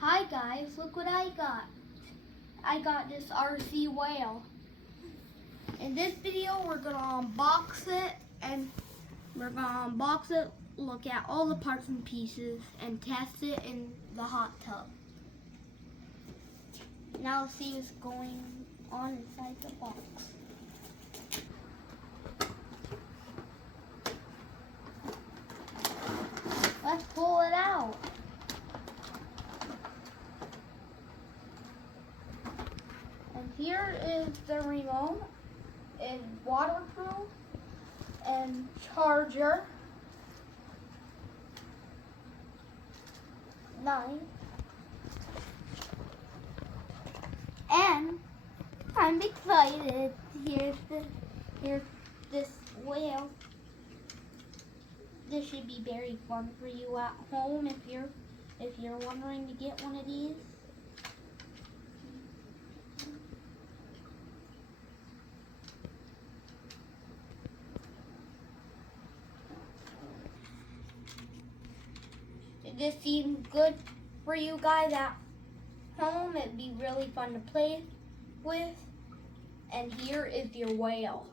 Hi guys, look what I got. I got this RC whale. In this video we're gonna unbox it look at all the parts and pieces and test it in the hot tub. Now let's see what's going on inside the box. Let's pull it out. And here is the remote. It's waterproof and charger. 9. And I'm excited. Here's this whale. This should be very fun for you at home if you're wondering to get one of these. If this seems good for you guys at home, it'd be really fun to play with. And here is your whale.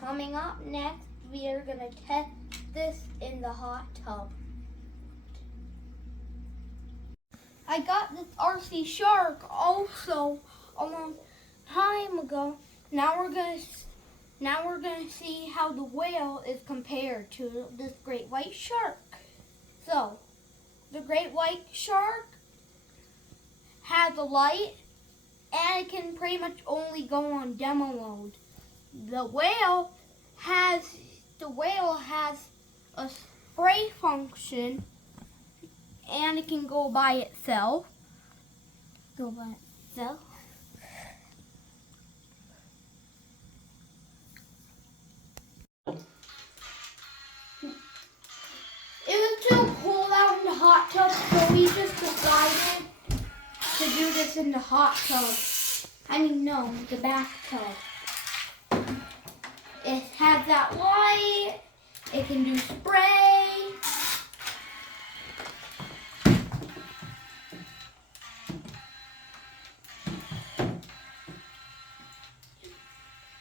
Coming up next, we are going to test this in the hot tub. I got this RC shark also a long time ago. Now we're going to see how the whale is compared to this great white shark. So, the great white shark has a light and it can pretty much only go on demo mode. The whale has a spray function and it can go by itself. It was too cold out in the hot tub, so we just decided to do this in the hot tub. The bathtub. It has that light. It can do spray.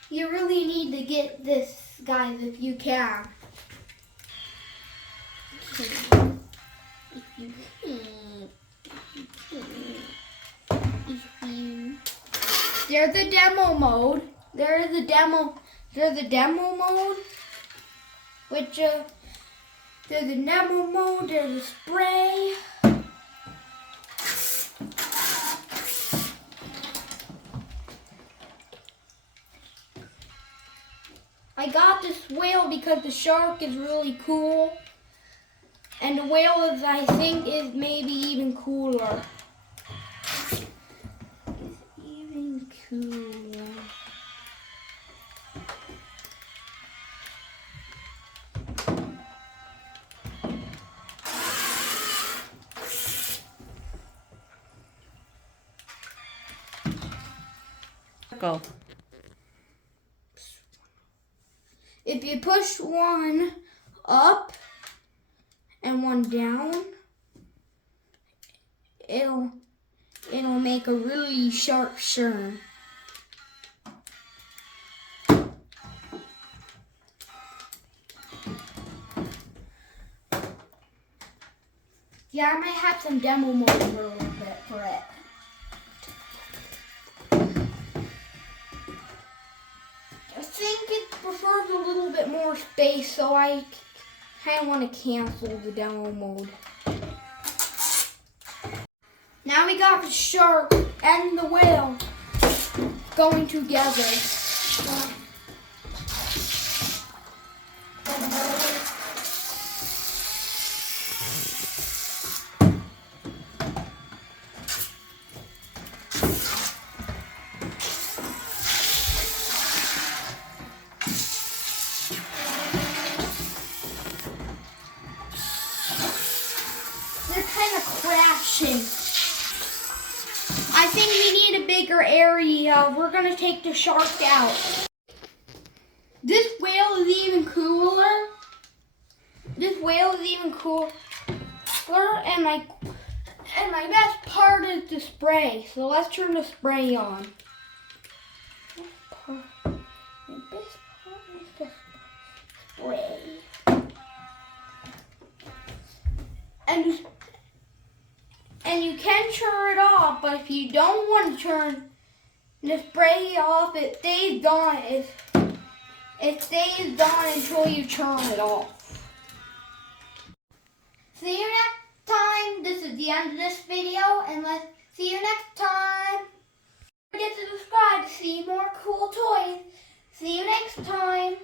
You really need to get this, guys, if you can. There's the demo mode. There's the demo mode, which there's the demo mode. There's the spray. I got this whale because the shark is really cool, and the whale is, I think, is maybe even cooler. Go. If you push one up and one down, it'll make a really sharp churn. Yeah, I might have some demo mode for a little bit for it. I think it prefers a little bit more space, so I kind of want to cancel the demo mode. Now we got the shark and the whale going together. They're kind of crashing. I think we need a bigger area. We're going to take the shark out. This whale is even cooler. This whale is even cool. sparkler, and my best part is the spray. So let's turn the spray on. My best part is the spray. And you can turn it off, but if you don't want to turn the spray off, it stays on. It stays on until you turn it off. See you next time. This is the end of this video, and let's see you next time. Don't forget to subscribe to see more cool toys. See you next time.